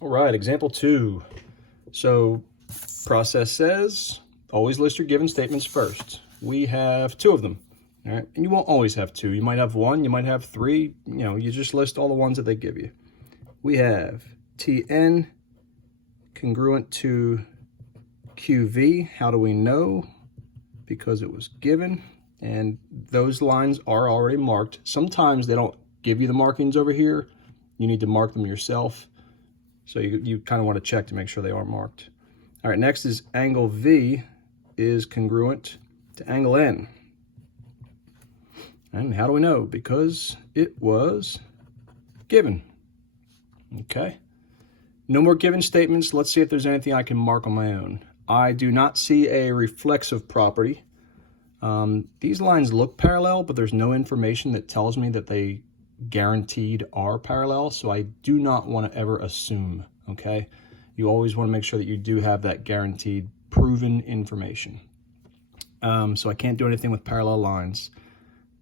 All right, example 2. So process says, always list your given statements first. We have 2 of them, all right? And you won't always have 2. You might have 1, you might have 3. You just list all the ones that they give you. We have Tn congruent to QV. How do we know? Because it was given, and those lines are already marked. Sometimes they don't give you the markings over here. You need to mark them yourself. So you kind of want to check to make sure they are marked. All right, next is angle V is congruent to angle N. And how do we know? Because it was given. Okay. No more given statements. Let's see if there's anything I can mark on my own. I do not see a reflexive property. These lines look parallel, but there's no information that tells me that they guaranteed are parallel, so I do not want to ever assume, okay? You always want to make sure that you do have that guaranteed proven information. So I can't do anything with parallel lines.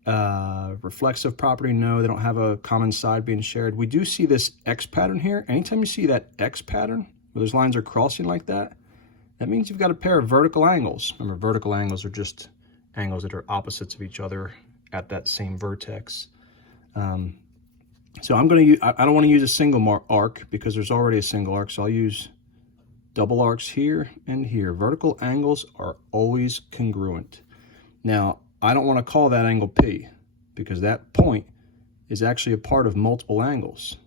Reflexive property, no, they don't have a common side being shared. We do see this X pattern here. Anytime you see that X pattern, where those lines are crossing like that, that means you've got a pair of vertical angles. Remember, vertical angles are just angles that are opposites of each other at that same vertex. So I'm going to use, I don't want to use a single arc because there's already a single arc, so I'll use double arcs here and here. Vertical angles are always congruent. Now, I don't want to call that angle P because that point is actually a part of multiple angles.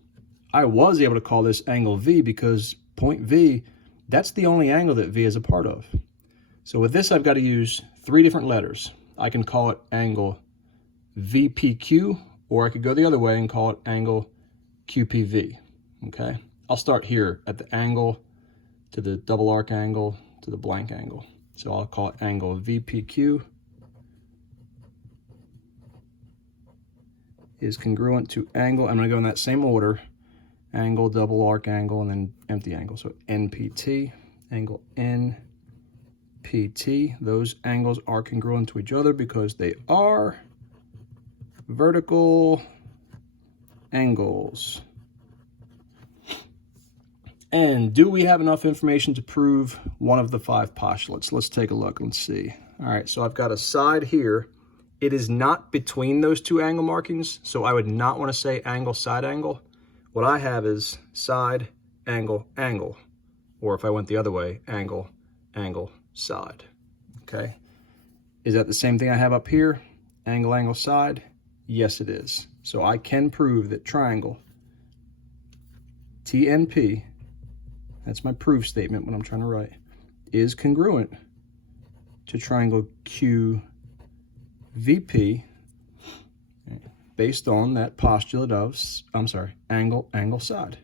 I was able to call this angle V because point V, that's the only angle that V is a part of. So with this, I've got to use 3 different letters. I can call it angle VPQ, or I could go the other way and call it angle QPV, okay? I'll start here at the angle to the double arc angle to the blank angle. So I'll call it angle VPQ is congruent to angle, I'm gonna go in that same order, angle, double arc angle, and then empty angle. So NPT, angle NPT, those angles are congruent to each other because they are vertical angles. And do we have enough information to prove one of the 5 postulates? Let's take a look. Let's see. All right, so I've got a side here. It is not between those 2 angle markings, so I would not want to say angle, side angle. What I have is side, angle, angle. Or if I went the other way, angle, angle, side. Okay. Is that the same thing I have up here? Angle, angle, side? Yes, it is. So I can prove that triangle TNP, that's my proof statement when I'm trying to write, is congruent to triangle QVP based on that postulate of, angle, angle, side.